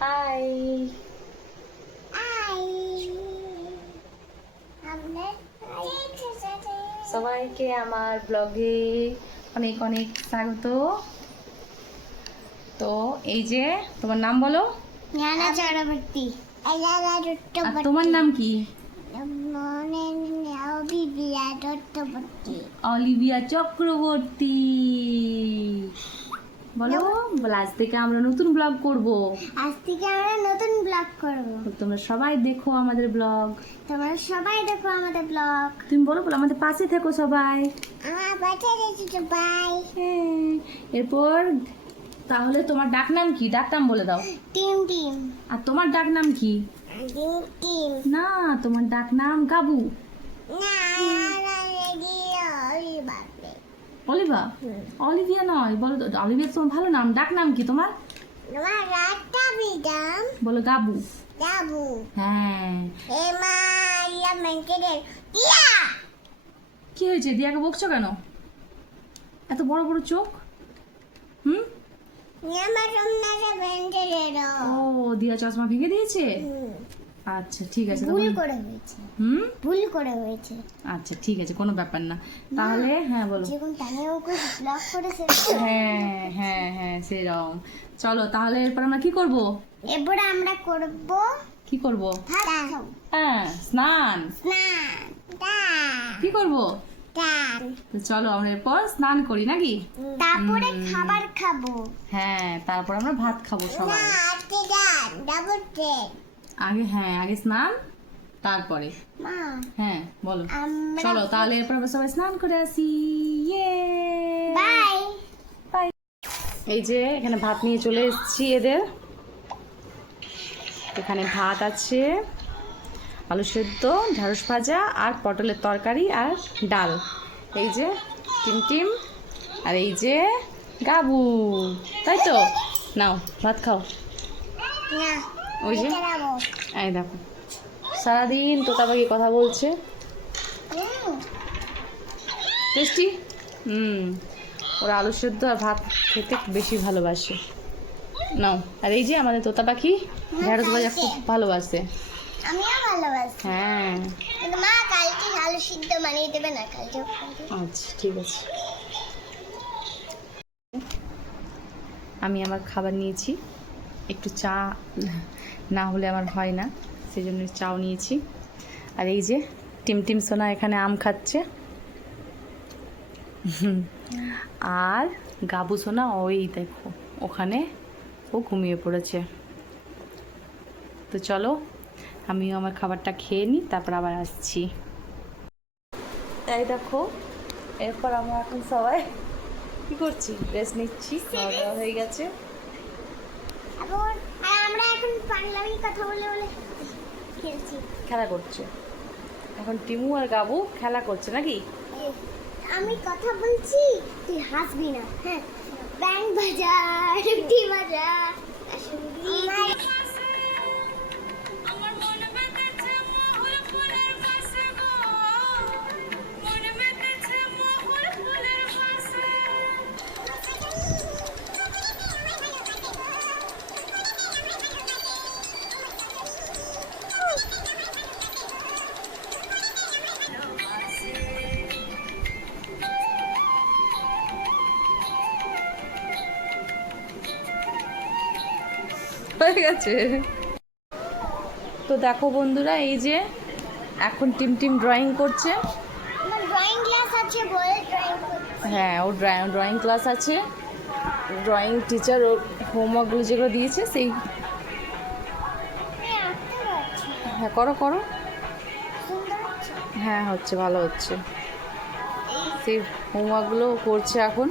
High সবাইকে আমার ব্লগে অনেক অনেক স্বাগত। তো এই যে তোমার নাম বলো। জ্ঞানা চক্রবর্তী। আর তোমার নাম কি? অলিভিয়া চক্রবর্তী। অলিভিয়া চক্রবর্তী। বলো বলো, আজ থেকে আমরা নতুন ব্লগ করব। আজ থেকে আমরা নতুন ব্লগ করব। তোমরা সবাই দেখো আমাদের ব্লগ। তোমরা সবাই দেখো আমাদের ব্লগ। তুমি বলো বলো, আমাদের পাশে থেকো সবাই। আমার পাশে থেকো সবাই। হ্যাঁ, এরপর তাহলে তোমার ডাক নাম কি? ডাক নাম বলে দাও। Team team. আর তোমার ডাক নাম কি? Team team. না, তোমার ডাক নাম গাবু। না, অলিভা। অলিভা? অলিভিয়া নয়, বলো তো। অলিভিয়া তোমার ভালো নাম। ডাক নাম কি তোমার? তোমার রাতটা বিদাম। বলো গাবু। যাবো। হ্যাঁ। এমা ইয়া মেন্টেলে ইয়া। কি হয়েছে? দিয়াকে বকছো কেন? এত বড় বড় চোখ। হুম? নিয়ামা রমনারে মেন্টেলে র। ও, দিয়া চশমা ভেঙে দিয়েছে। আচ্ছা ঠিক আছে। ভুল তখন- করে হয়েছে। হুম, ভুল করে হয়েছে। আচ্ছা ঠিক আছে, কোনো ব্যাপার না। তাহলে হ্যাঁ বলো। যখন তানিয়া ওকে ব্লক করেছে। হ্যাঁ হ্যাঁ হ্যাঁ, সেরকম। চলো তাহলে এরপর আমরা কি করব? এরপরে আমরা করব কি করব? ভাত খাবো। হ্যাঁ, স্নান। স্নান। টান। কি করব? টান। তো চলো আমরা এরপর স্নান করি নাকি? তারপরে খাবার খাবো। হ্যাঁ, তারপর আমরা ভাত খাবো সবাই। না, আজকে ডান ডাবল ট্রেন। আগে স্নান, তারপরে। মা হ্যাঁ বলো। আমরা চলো তাহলে এরপর আমরা সবাই স্নান করে আসি। ইয়ে বাই। বাই। এই যে এখানে ভাত নিয়ে চলে এসেছি এদের। এখানে ভাত আছে, আলু সেদ্ধ, ঢ্যাঁড়স ভাজা আর পটলের তরকারি আর ডাল। এই যে টিম টিম, আর এই যে গাবু, তাই তো। নাও ভাত খাও। না, ওই যে এটা খাবো। এই দেখো, সারাদিন তোতা পাখি কথা বলছে। টেস্টি। ওরা আলু সেদ্ধ আর ভাত খেতে বেশি ভালোবাসে। নাও। আর এই যে আমাদের তোতা পাখি ঢ্যাঁড়স ভাজা খুব ভালোবাসে। আমিও ভালোবাসি। হ্যাঁ, কিন্তু মা কালকে আলু সিদ্ধ বানিয়ে দেবে না কালকে? আচ্ছা ঠিক আছে। আমি আমার খাবার নিয়েছি, একটু চা না হলে আমার হয় না, সেই জন্য চাও নিয়েছি। আর এই যে টিমটিম সোনা এখানে আম খাচ্ছে, আর গাবু সোনা ওই দেখো ওখানে ও ঘুমিয়ে পড়েছে। তো চলো আমিও আমার খাবারটা খেয়ে নিই, তারপর আবার আসছি। এই দেখো, এরপর আমরা এখন সবাই কি করছি? রেস্ট নিচ্ছি, খাওয়া দাওয়া হয়ে গেছে। আর আমরা এখন পাগলামি কথা বলে বলে খেলছি। খেলা করছে এখন টিমু আর গাবু, খেলা করছে নাকি? আমি কথা বলছি, তুই হাসবি না। হ্যাঁ, ব্যাংক বাজা, রুটি বাজা। হয়ে গেছে। তো দেখো বন্ধুরা, এই যে এখন টিম ড্রয়িং করছে। আমার ড্রয়িং ক্লাস আছে বলে ড্রয়িং করছি। হ্যাঁ, ওর ড্রয়িং ক্লাস আছে। ড্রয়িং টিচার ওর হোমওয়ার্কগুলো যেগুলো দিয়েছে সেই আমি আঁকতে পারছি। হ্যাঁ করো করো। সুন্দর হচ্ছে। হ্যাঁ হচ্ছে, ভালো হচ্ছে। সেই হোমওয়ার্কগুলো করছে এখন।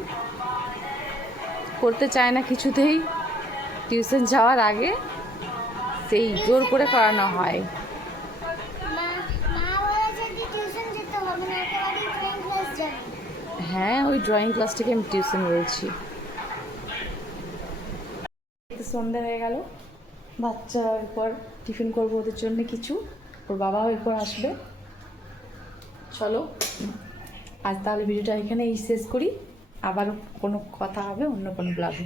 করতে চায় না কিছুতেই, টিউশন যাওয়ার আগে সেই জোর করে করানো হয়। মা মা বলেছে যে টিউশন যেতে হবে না, একেবারে ড্রয়িং ক্লাস যাবে। হ্যাঁ, ওই ড্রয়িং ক্লাসটাকে আমি টিউশন বলছি। সন্ধ্যা হয়ে গেল, বাচ্চার পর টিফিন করবো ওদের জন্য কিছু, ওর বাবাও এরপর আসবে। চলো আজ তাহলে ভিডিওটা এখানেই শেষ করি, আবার কোনো কথা হবে অন্য কোনো ব্লগে।